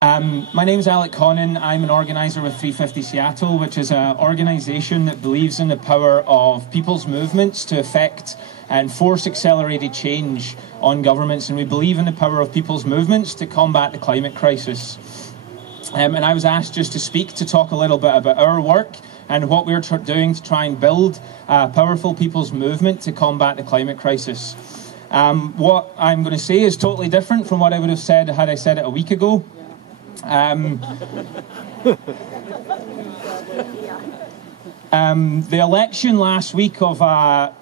My name is Alec Connan. I'm an organiser with 350 Seattle, which is an organisation that believes in the power of people's movements to affect and force accelerated change on governments, and we believe in the power of people's movements to combat the climate crisis. And I was asked just to speak to talk a little bit about our work and what we're doing to try and build a powerful people's movement to combat the climate crisis. What I'm going to say is totally different from what I would have said had I said it a week ago. The election last week of a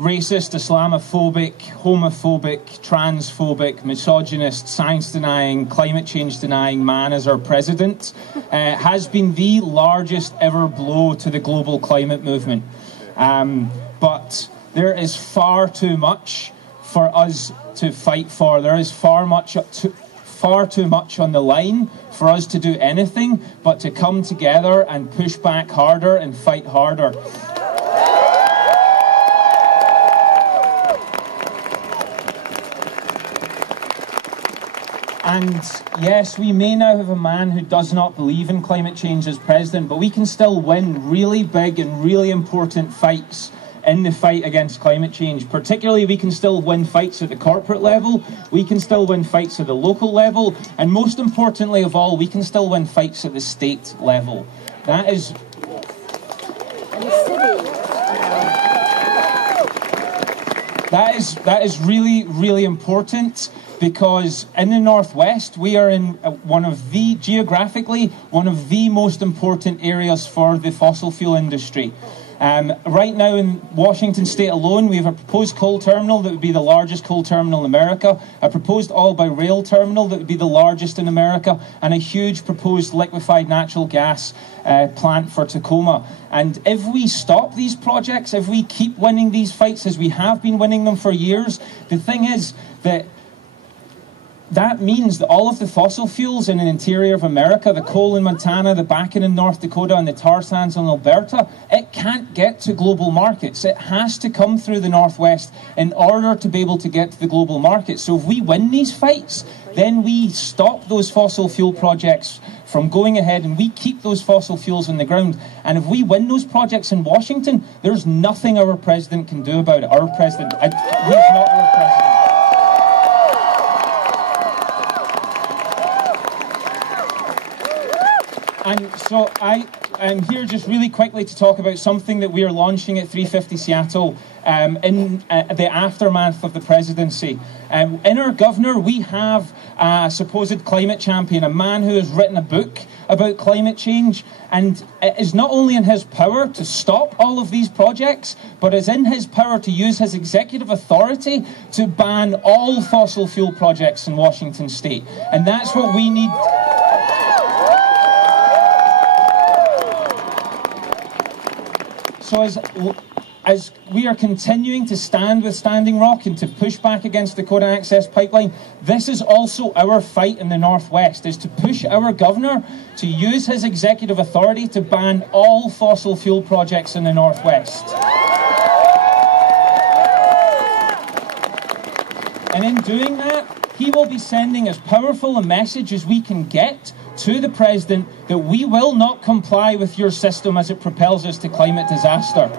racist, Islamophobic, homophobic, transphobic, misogynist, science-denying, climate change-denying man as our president has been the largest ever blow to the global climate movement. But there is far too much for us to fight for. There is far too much on the line for us to do anything but to come together and push back harder and fight harder. And yes, we may now have a man who does not believe in climate change as president, but we can still win really big and really important fights in the fight against climate change. Particularly, we can still win fights at the corporate level, we can still win fights at the local level, and most importantly of all, we can still win fights at the state level. That is really, really important, because in the Northwest we are in geographically one of the most important areas for the fossil fuel industry. Right now in Washington State alone, we have a proposed coal terminal that would be the largest coal terminal in America, a proposed oil-by-rail terminal that would be the largest in America, and a huge proposed liquefied natural gas plant for Tacoma. And if we stop these projects, if we keep winning these fights as we have been winning them for years, the thing is that means that all of the fossil fuels in the interior of America, the coal in Montana, the Bakken in North Dakota, and the tar sands in Alberta, it can't get to global markets. It has to come through the Northwest in order to be able to get to the global markets. So if we win these fights, then we stop those fossil fuel projects from going ahead and we keep those fossil fuels in the ground. And if we win those projects in Washington, there's nothing our president can do about it. He is not our president. And so I'm here just really quickly to talk about something that we are launching at 350 Seattle in the aftermath of the presidency. In our governor, we have a supposed climate champion, a man who has written a book about climate change, and it is not only in his power to stop all of these projects, but is in his power to use his executive authority to ban all fossil fuel projects in Washington State. And that's what we need. So as we are continuing to stand with Standing Rock and to push back against the Dakota Access Pipeline, this is also our fight in the Northwest, is to push our governor to use his executive authority to ban all fossil fuel projects in the Northwest. And in doing that, he will be sending as powerful a message as we can get to the president that we will not comply with your system as it propels us to climate disaster.